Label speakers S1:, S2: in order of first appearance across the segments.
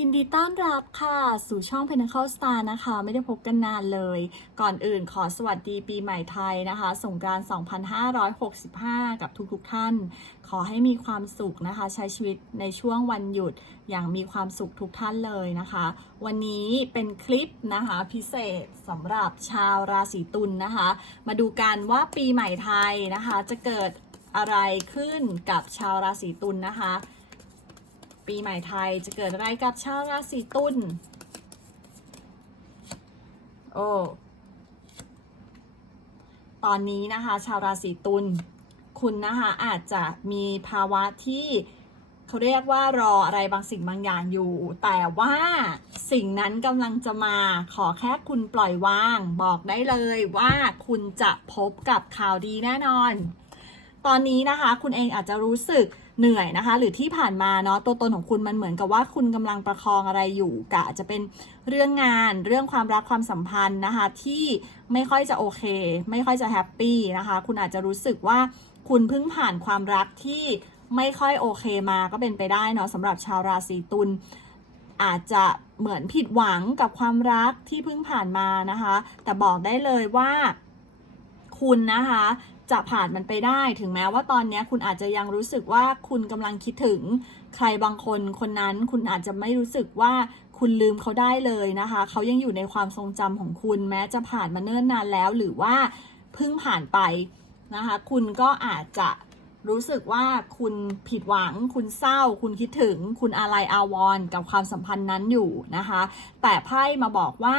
S1: ยินดีต้อนรับค่ะ สู่ช่อง Pinnacle Star นะคะ ไม่ได้พบกันนานเลย ก่อนอื่นขอสวัสดีปีใหม่ไทยนะคะ สงกรานต์2565 กับทุกๆทท่าน ขอให้มีความสุขนะคะ ใช้ชีวิตในช่วงวันหยุดอย่างมีความสุขทุกท่านเลยนะคะ วันนี้เป็นคลิปนะคะพิเศษสำหรับชาวราศีตุลนนะคะ มาดูกันว่าปีใหม่ไทยนะคะ จะเกิดอะไรขึ้นกับชาวราศีตุลนนะคะ ปีใหม่ไทยจะเกิดอะไรกับชาวราศีตุล โอ้ ตอนนี้นะคะ ชาวราศีตุล คุณนะคะอาจจะมีภาวะที่เขาเรียกว่ารออะไรบางสิ่งบางอย่างอยู่ แต่ว่าสิ่งนั้นกำลังจะมา ขอแค่คุณปล่อยวาง บอกได้เลยว่าคุณจะพบกับข่าวดีแน่นอน ตอนนี้นะคะ คุณเองอาจจะรู้สึก เหนื่อยนะคะ หรือที่ผ่านมาเนาะตัวตนของคุณมันเหมือนกับว่าคุณกำลังประคองอะไรอยู่กะจะเป็นเรื่องงาน เรื่องความรักความสัมพันธ์นะคะ ที่ไม่ค่อยจะโอเค ไม่ค่อยจะแฮปปี้นะคะ คุณอาจจะรู้สึกว่าคุณเพิ่งผ่านความรักที่ไม่ค่อยโอเคมาก็เป็นไปได้เนาะสำหรับชาวราศีตุลอาจจะเหมือนผิดหวังกับความรักที่เพิ่งผ่านมานะคะ แต่บอกได้เลยว่าคุณนะคะ จะผ่านมันไปได้ ถึงแม้ว่าตอนนี้คุณอาจจะยังรู้สึกว่าคุณกำลังคิดถึงใครบางคนคนนั้นคุณอาจจะไม่รู้สึกว่าคุณลืมเขาได้เลยนะคะ เขายังอยู่ในความทรงจำของคุณแม้จะผ่านมาเนิ่นนานแล้ว หรือว่าเพิ่งผ่านไปนะคะ คุณก็อาจจะรู้สึกว่าคุณผิดหวัง คุณเศร้า คุณคิดถึง คุณอะไรอาวร์กับความสัมพันธ์นั้นอยู่นะคะ แต่ไพ่มาบอกว่า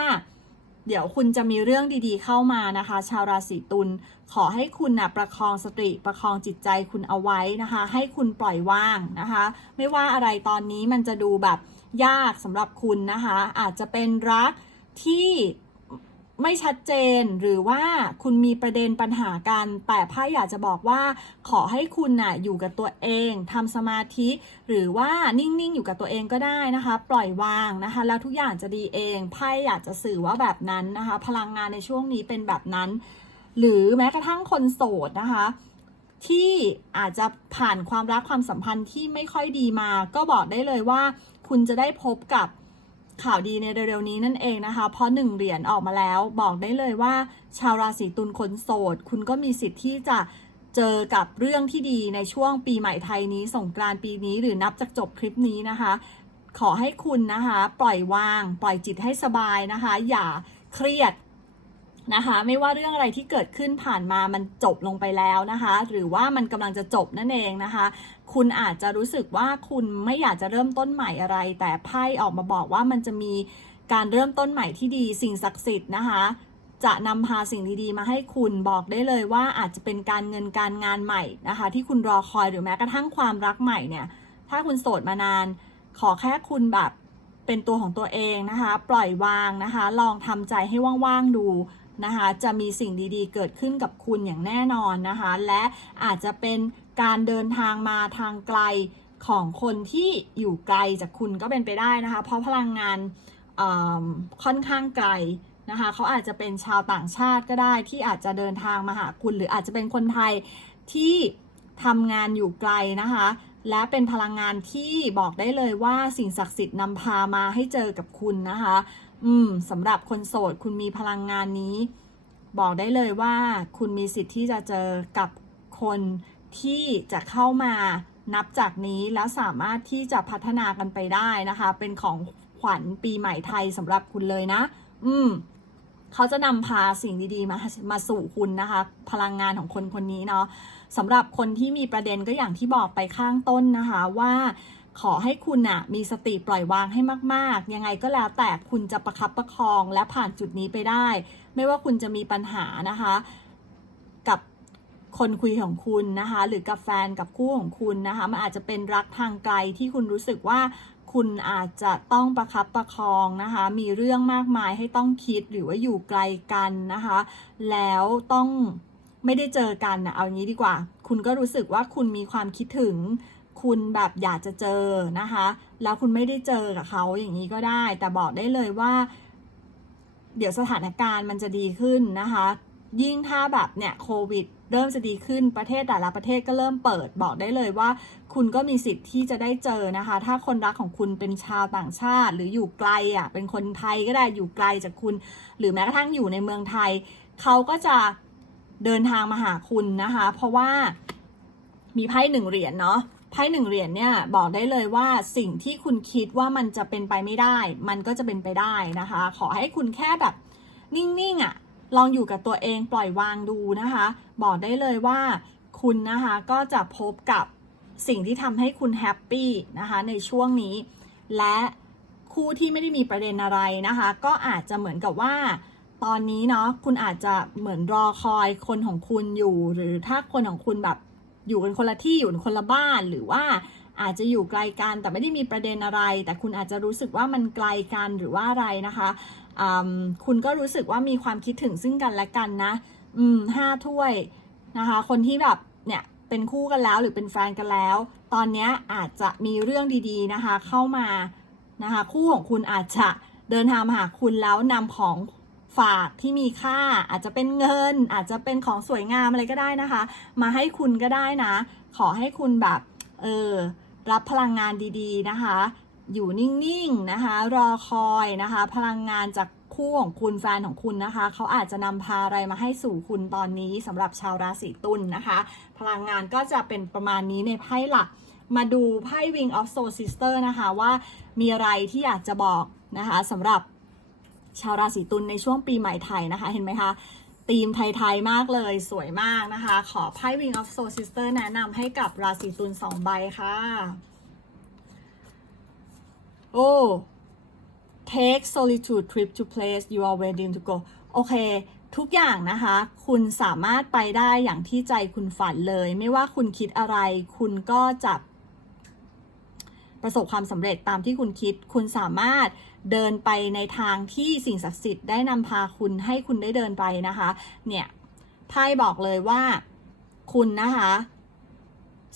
S1: เดี๋ยวคุณจะมีเรื่องดีๆเข้ามานะคะ ชาวราศีตุลขอให้คุณนะประคองสติประคองจิตใจคุณเอาไว้นะคะ ให้คุณปล่อยว่างนะคะ ไม่ว่าอะไรตอนนี้มันจะดูแบบยากสำหรับคุณนะคะ อาจจะเป็นรักที่ ไม่ชัดเจนหรือว่าคุณมีประเด็นปัญหากัน แต่ไพ่อยากจะบอกว่า ขอให้คุณน่ะอยู่กับตัวเองทำสมาธิ หรือว่านิ่งๆอยู่กับตัวเองก็ได้นะคะ ปล่อยวางนะคะ แล้วทุกอย่างจะดีเองไพ่อยากจะสื่อว่าแบบนั้นนะคะ พลังงานในช่วงนี้เป็นแบบนั้น หรือแม้กระทั่งคนโสดนะคะที่อาจจะผ่านความรักความสัมพันธ์ที่ไม่ค่อยดีมา ก็บอกได้เลยว่า คุณจะได้พบกับ ข่าวดีในเร็วๆนี้นั่นเองนะคะ เพราะหนึ่งเหรียญออกมาแล้วบอกได้เลยว่า ชาวราศีตุลคนโสด คุณก็มีสิทธิ์ที่จะเจอกับเรื่องที่ดีในช่วงปีใหม่ไทยนี้สงกรานต์ปีนี้หรือนับจากจบคลิปนี้นะคะ ขอให้คุณนะคะ ปล่อยวาง ปล่อยจิตให้สบายนะคะ อย่าเครียดนะคะไม่ว่าเรื่องอะไรที่เกิดขึ้นผ่านมามันจบลงไปแล้วนะคะ หรือว่ามันกำลังจะจบนั่นเองนะคะ คุณอาจจะรู้สึกว่าคุณไม่อยากจะเริ่มต้นใหม่อะไร แต่ไพ่ออกมาบอกว่ามันจะมีการเริ่มต้นใหม่ที่ดีสิ่งศักดิ์สิทธิ์นะคะจะนำพาสิ่งดีๆ มาให้คุณบอกได้เลยว่าอาจจะเป็นการเงินการงานใหม่นะคะ ที่คุณรอคอยหรือแม้กระทั่งความรักใหม่เนี่ย ถ้าคุณโสดมานาน ขอแค่คุณแบบเป็นตัวของตัวเองนะคะ ปล่อยวางนะคะ ลองทำใจให้ว่างๆดู นะคะจะมีสิ่งดีๆ เกิดขึ้นกับคุณอย่างแน่นอนนะคะและอาจจะเป็นการเดินทางมาทางไกลของคนที่อยู่ไกลจากคุณก็เป็นไปได้นะคะ เพราะพลังงานค่อนข้างไกลนะคะเขาอาจจะเป็นชาวต่างชาติก็ได้ที่อาจจะเดินทางมาหาคุณ หรืออาจจะเป็นคนไทยที่ทำงานอยู่ไกลนะคะ และเป็นพลังงานที่บอกได้เลยว่าสิ่งศักดิ์สิทธิ์นำพามาให้เจอกับคุณนะคะ อืมสำหรับคนโสดคุณมีพลังงานนี้ บอกได้เลยว่าคุณมีสิทธิ์ที่จะเจอกับคนที่จะเข้ามานับจากนี้แล้วสามารถที่จะพัฒนากันไปได้นะคะ เป็นของขวัญปีใหม่ไทยสำหรับคุณเลยนะ อืมเขาจะนำพาสิ่งดีๆมามาสู่คุณนะคะ พลังงานของคนคนนี้เนาะสำหรับคนที่มีประเด็นก็อย่างที่บอกไปข้างต้นนะคะว่า ขอให้คุณน่ะมีสติปล่อยวางให้มาก ๆ ยังไงก็แล้วแต่คุณจะประคับประคองและผ่านจุดนี้ไปได้ ไม่ว่าคุณจะมีปัญหานะคะ กับคนคุยของคุณนะคะ หรือกับแฟนกับคู่ของคุณนะคะมันอาจจะเป็นรักทางไกลที่คุณรู้สึกว่าคุณอาจจะต้องประคับประคองนะคะ มีเรื่องมากมายให้ต้องคิดหรือว่าอยู่ไกลกันนะคะ แล้วต้องไม่ได้เจอกันนะเอางี้ดีกว่า คุณก็รู้สึกว่าคุณมีความคิดถึง คุณแบบอยากจะเจอนะคะ แล้วคุณไม่ได้เจอกับเขาอย่างนี้ก็ได้ แต่บอกได้เลยว่า เดี๋ยวสถานการณ์มันจะดีขึ้นนะคะ ยิ่งถ้าแบบเนี่ยโควิดเริ่มจะดีขึ้นประเทศแต่ละประเทศก็เริ่มเปิดบอกได้เลยว่า คุณก็มีสิทธิ์ที่จะได้เจอนะคะ ถ้าคนรักของคุณเป็นชาวต่างชาติ หรืออยู่ไกลอะเป็นคนไทยก็ได้อยู่ไกลจากคุณ หรือแม้กระทั่งอยู่ในเมืองไทย เขาก็จะเดินทางมาหาคุณนะคะ เพราะว่ามีไพ่หนึ่งเหรียญเนาะ ไพ่หนึ่งเหรียญเนี่ยบอกได้เลยว่าสิ่งที่คุณคิดว่ามันจะเป็นไปไม่ได้ มันก็จะเป็นไปได้นะคะ ขอให้คุณแค่แบบนิ่งๆอะ่ะลองอยู่กับตัวเองปล่อยวางดูนะคะ บอกได้เลยว่าคุณนะคะก็จะพบกับสิ่งที่ทำให้คุณแฮปปี้นะคะในช่วงนี้ และคู่ที่ไม่ได้มีประเด็นอะไรนะคะ ก็อาจจะเหมือนกับว่า ตอนนี้เนาะคุณอาจจะเหมือนรอคอยคนของคุณอยู่ หรือถ้าคนของคุณแบบ อยู่กันคนละที่อยู่กันคนละบ้านหรือว่าอาจจะอยู่ไกลกันแต่ไม่ได้มีประเด็นอะไร แต่คุณอาจจะรู้สึกว่ามันไกลกันหรือว่าอะไรนะคะคุณก็รู้สึกว่ามีความคิดถึงซึ่งกันและกันนะห้าถ้วยนะคะ คนที่แบบเนี่ยเป็นคู่กันแล้วหรือเป็นแฟนกันแล้ว ตอนนี้อาจจะมีเรื่องดีๆนะคะเข้ามานะคะ คู่ของคุณอาจจะเดินทางมาหาคุณแล้วนำของ ฝากที่มีค่าอาจจะเป็นเงิน อาจจะเป็นของสวยงามอะไรก็ได้นะคะ มาให้คุณก็ได้นะ ขอให้คุณแบบเออรับพลังงานดีๆนะคะ อยู่นิ่งๆนะคะ รอคอยนะคะ พลังงานจากคู่ของคุณแฟนของคุณนะคะ เขาอาจจะนำพาอะไรมาให้สู่คุณตอนนี้สำหรับชาวราศีตุลนนะคะ พลังงานก็จะเป็นประมาณนี้ในไพ่หลัก มาดูไพ่ Wing of Soul Sister นะคะว่ามีอะไรที่อยากจะบอกนะคะสำหรับ ชาวราศีตุลในช่วงปีใหม่ไทยนะคะ เห็นไหมคะธีมไทยๆมากเลยสวยมากนะคะ ขอไพ่ Wing of Soul Sister แนะนำให้กับราศีตุลสองใบค่ะ โอ้ take solitude trip to place you are ready to go โอเค ทุกอย่างนะคะ คุณสามารถไปได้อย่างที่ใจคุณฝันเลย ไม่ว่าคุณคิดอะไร คุณก็จะประสบความสำเร็จตามที่คุณคิด คุณสามารถ เดินไปในทางที่สิ่งศักดิ์สิทธิ์ได้นำพาคุณให้คุณได้เดินไปนะคะ เนี่ยไพ่บอกเลยว่าคุณนะคะ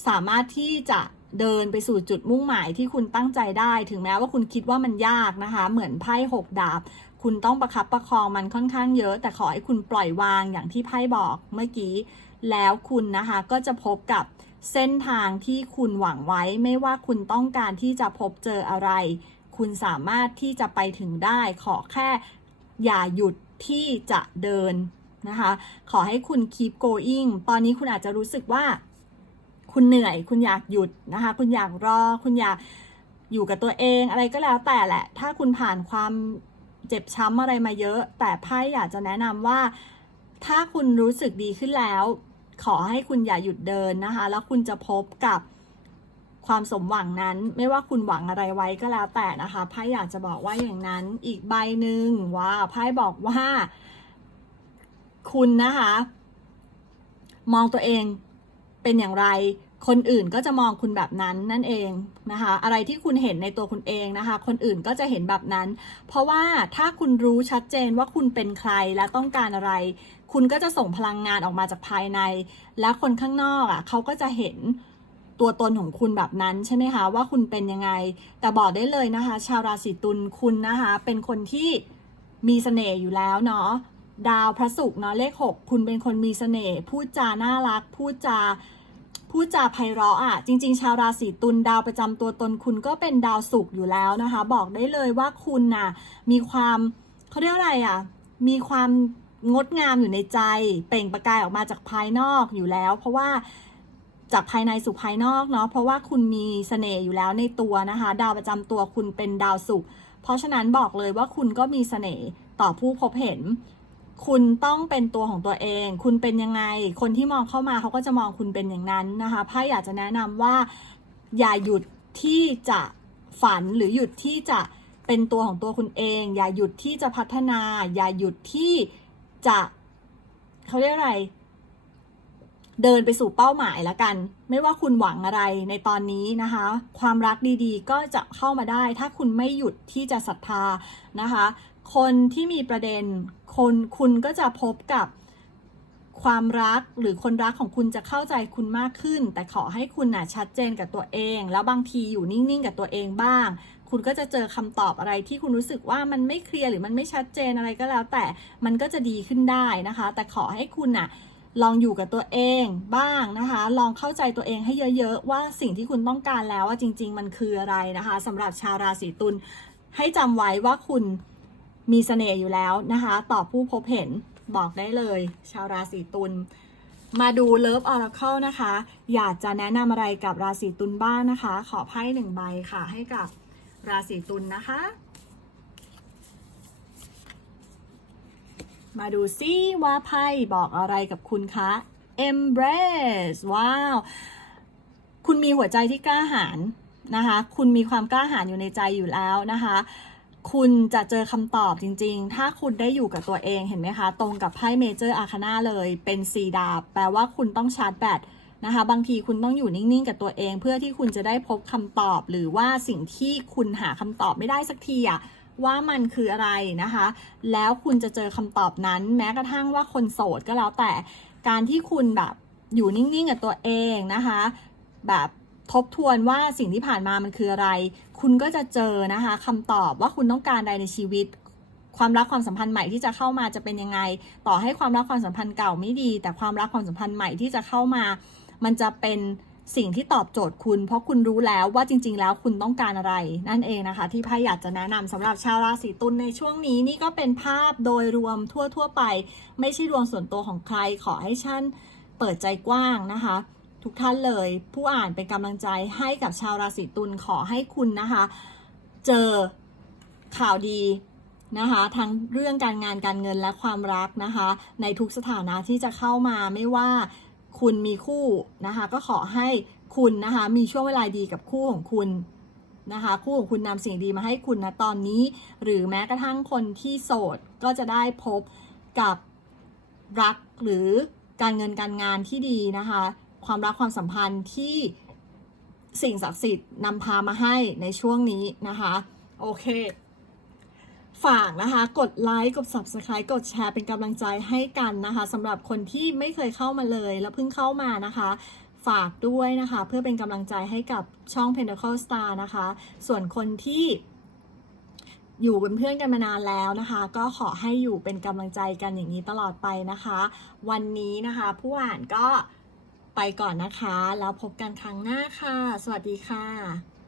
S1: สามารถที่จะเดินไปสู่จุดมุ่งหมายที่คุณตั้งใจได้ ถึงแม้ว่าคุณคิดว่ามันยากนะคะ เหมือนไพ่หกดาบ คุณต้องประคับประคองมันค่อนข้างเยอะ แต่ขอให้คุณปล่อยวางอย่างที่ไพ่บอกเมื่อกี้ แล้วคุณนะคะก็จะพบกับเส้นทางที่คุณหวังไว้ ไม่ว่าคุณต้องการที่จะพบเจออะไร คุณสามารถที่จะไปถึงได้ ขอแค่อย่าหยุดที่จะเดินนะคะ ขอให้คุณ keep going ตอนนี้คุณอาจจะรู้สึกว่า คุณเหนื่อย คุณอยากหยุดนะคะ คุณอยากรอ คุณอยากอยู่กับตัวเอง อะไรก็แล้วแต่แหละ ถ้าคุณผ่านความเจ็บช้ำอะไรมาเยอะ แต่ไพ่อยากจะแนะนำว่า ถ้าคุณรู้สึกดีขึ้นแล้ว ขอให้คุณอย่าหยุดเดินนะคะ แล้วคุณจะพบกับ ความสมหวังนั้นไม่ว่าคุณหวังอะไรไว้ก็แล้วแต่นะคะไพ่อยากจะบอกว่าอย่างนั้นอีกใบหนึ่งว้าไพ่บอกว่า คุณนะคะ มองตัวเองเป็นอย่างไร คนอื่นก็จะมองคุณแบบนั้นนั่นเองนะคะ อะไรที่คุณเห็นในตัวคุณเองนะคะ คนอื่นก็จะเห็นแบบนั้น เพราะว่าถ้าคุณรู้ชัดเจนว่าคุณเป็นใครและต้องการอะไร คุณก็จะส่งพลังงานออกมาจากภายใน และคนข้างนอกอะเขาก็จะเห็น ตัวตนของคุณแบบนั้นใช่ไหมคะว่าคุณเป็นยังไง แต่บอกได้เลยนะคะ ชาวราศีตุลคุณนะคะ เป็นคนที่มีเสน่ห์อยู่แล้วเนาะดาวพระศุกร์เนาะเลขหกคุณเป็นคนมีเสน่ห์พูดจาน่ารัก พูดจาพูดจาไพเราะอะ จริง ๆ ชาวราศีตุลดาวประจำตัวตนคุณก็เป็นดาวศุกร์อยู่แล้วนะคะ บอกได้เลยว่าคุณน่ะมีความเขาเรียกอะไรอะ มีความงดงามอยู่ในใจ เปล่งประกายออกมาจากภายนอกอยู่แล้ว เพราะว่า จากภายในสู่ภายนอกเนาะเพราะว่าคุณมีเสน่ห์อยู่แล้วในตัวนะคะ ดาวประจำตัวคุณเป็นดาวศุกร์เพราะฉะนั้นบอกเลยว่าคุณก็มีเสน่ห์ต่อผู้พบเห็น คุณต้องเป็นตัวของตัวเอง คุณเป็นยังไง คนที่มองเข้ามาเขาก็จะมองคุณเป็นอย่างนั้นนะคะไพ่อยากจะแนะนำว่าอย่าหยุดที่จะฝันหรือหยุดที่จะเป็นตัวของตัวคุณเอง อย่าหยุดที่จะพัฒนา อย่าหยุดที่จะเขาเรียกอะไร เดินไปสู่เป้าหมายละกัน ไม่ว่าคุณหวังอะไรในตอนนี้นะคะ ความรักดีๆ ก็จะเข้ามาได้ ถ้าคุณไม่หยุดที่จะศรัทธานะคะ คนที่มีประเด็น คนคุณก็จะพบกับความรักหรือคนรักของคุณจะเข้าใจคุณมากขึ้น แต่ขอให้คุณน่ะชัดเจนกับตัวเอง แล้วบางทีอยู่นิ่งๆ กับตัวเองบ้าง คุณก็จะเจอคำตอบอะไรที่คุณรู้สึกว่ามันไม่เคลียร์หรือมันไม่ชัดเจนอะไรก็แล้ว แต่มันก็จะดีขึ้นได้นะคะ แต่ขอให้คุณน่ะ ลองอยู่กับตัวเองบ้างนะคะ ลองเข้าใจตัวเองให้เยอะๆ ว่าสิ่งที่คุณต้องการแล้วว่าจริง ๆ มันคืออะไรนะคะสำหรับชาวราศีตุลให้จำไว้ว่าคุณมีเสน่ห์อยู่แล้วนะคะ ต่อผู้พบเห็นบอกได้เลย ชาวราศีตุลมาดู Love Oracle นะคะ อยากจะแนะนำอะไรกับราศีตุลบ้างนะคะ ขอไพ่หนึ่งใบค่ะให้กับราศีตุลนะคะ มาดูซิว่าไพ่บอกอะไรกับคุณคะ Embrace ว้าว คุณมีหัวใจที่กล้าหาญนะคะ คุณมีความกล้าหาญอยู่ในใจอยู่แล้วนะคะ คุณจะเจอคำตอบจริง ๆ ถ้าคุณได้อยู่กับตัวเองเห็นไหมคะ ตรงกับไพ่เมเจอร์อาคาน่าเลยเป็นสีดาบ แปลว่าคุณต้องชาร์จแบตนะคะ บางทีคุณต้องอยู่นิ่ง ๆ กับตัวเอง เพื่อที่คุณจะได้พบคำตอบ หรือว่าสิ่งที่คุณหาคำตอบไม่ได้สักทีอะ ว่ามันคืออะไรนะคะ แล้วคุณจะเจอคำตอบนั้น แม้กระทั่งว่าคนโสดก็แล้วแต่การที่คุณแบบอยู่นิ่งๆกับตัวเองนะคะ แบบทบทวนว่าสิ่งที่ผ่านมามันคืออะไร คุณก็จะเจอนะคะคำตอบว่าคุณต้องการใดในชีวิต ความรักความสัมพันธ์ใหม่ที่จะเข้ามาจะเป็นยังไง ต่อให้ความรักความสัมพันธ์เก่าไม่ดี แต่ความรักความสัมพันธ์ใหม่ที่จะเข้ามา มันจะเป็น สิ่งที่ตอบโจทย์คุณ เพราะคุณรู้แล้วว่าจริง ๆ แล้วคุณต้องการอะไร นั่นเองนะคะ ที่ไพ่อยากจะแนะนำสำหรับชาวราศีตุลในช่วงนี้นี่ก็เป็นภาพโดยรวมทั่ว ๆ ไป ไม่ใช่ดวงส่วนตัวของใครขอให้ท่านเปิดใจกว้างนะคะ ทุกท่านเลยผู้อ่านเป็นกำลังใจให้กับชาวราศีตุลขอให้คุณนะคะ เจอข่าวดีนะคะทั้งเรื่องการงานการเงินและความรักนะคะ ในทุกสถานะที่จะเข้ามาไม่ว่า คุณมีคู่นะคะ ก็ขอให้คุณนะคะมีช่วงเวลาดีกับคู่ของคุณนะคะคู่ของคุณนำสิ่งดีมาให้คุณนะตอนนี้ หรือแม้กระทั่งคนที่โสดก็จะได้พบกับรักหรือการเงินการงานที่ดีนะคะ ความรักความสัมพันธ์ที่สิ่งศักดิ์สิทธิ์นำพามาให้ในช่วงนี้นะคะ โอเค ฝากนะคะ กดไลค์ กด subscribe กดแชร์เป็นกำลังใจให้กันนะคะสำหรับคนที่ไม่เคยเข้ามาเลย แล้วเพิ่งเข้ามานะคะ ฝากด้วยนะคะ เพื่อเป็นกำลังใจให้กับช่อง Pentacle Star นะคะ ส่วนคนที่อยู่เป็นเพื่อนกันมานานแล้วนะคะ ก็ขอให้อยู่เป็นกำลังใจกันอย่างนี้ตลอดไปนะคะ วันนี้นะคะ ผู้อ่านก็ไปก่อนนะคะ แล้วพบกันครั้งหน้าค่ะ สวัสดีค่ะ